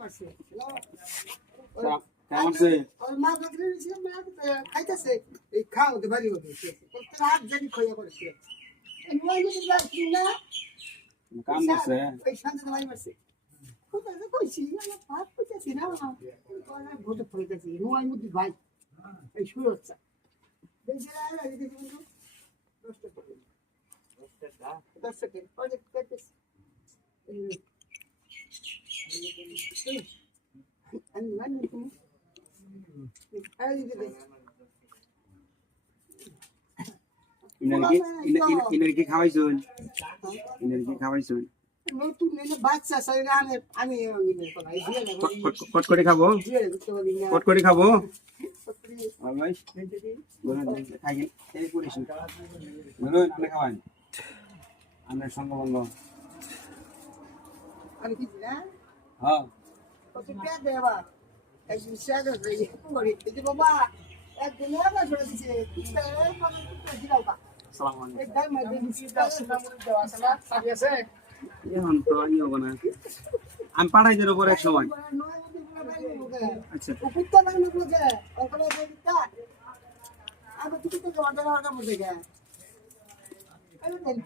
কেমন আছে? ওর মা কাকরে নিছে না খাইতেছে এই খাওয়াতে বাড়ি হতে প্রত্যেক রাত জানি খইয়া করেছে এই নয় মিনিট লাগছি না কাম করছে ওই শান্তি মারি মারছে কোথায় কইছি আমি ভাত কইতেছি না ওরা ভোটে ফলাইতেছি নয় মুদি ভাই এই শুরু হচ্ছে বেজরা এই দেখি বন্ধু 10 সেকেন্ড প্রজেক্ট করতেছি আমি মানে তুমি ইনারকি খাওয়াইছুন ইনারকি খাওয়াইছুন নতুন এনে বাচ্চা সাই না আমি কট করে খাবো কট করে খাবো ভাই বলুন খাই এই করিস বলুন আপনি খাওয়ান আমরা সঙ্গবঙ্গ আমি কি না হ্যাঁ কত পেয়ে দেবা একদিন শেয়ার করে এই বাবা একদিন না ছড়া দিছে দিলাও কা আসসালামু আলাইকুম একদম মধ্যে দিছি আসসালামু আলাইকুম আসসালাম সাথে আছে এখন তো ইয়ে হবে না আমি পাঠাই দেব পরে এক সময় আচ্ছা কুত্তা না লোকে ওখানে দিতা আমি তো কুত্তা অর্ডার অর্ডার মধ্যে গে আরে দেন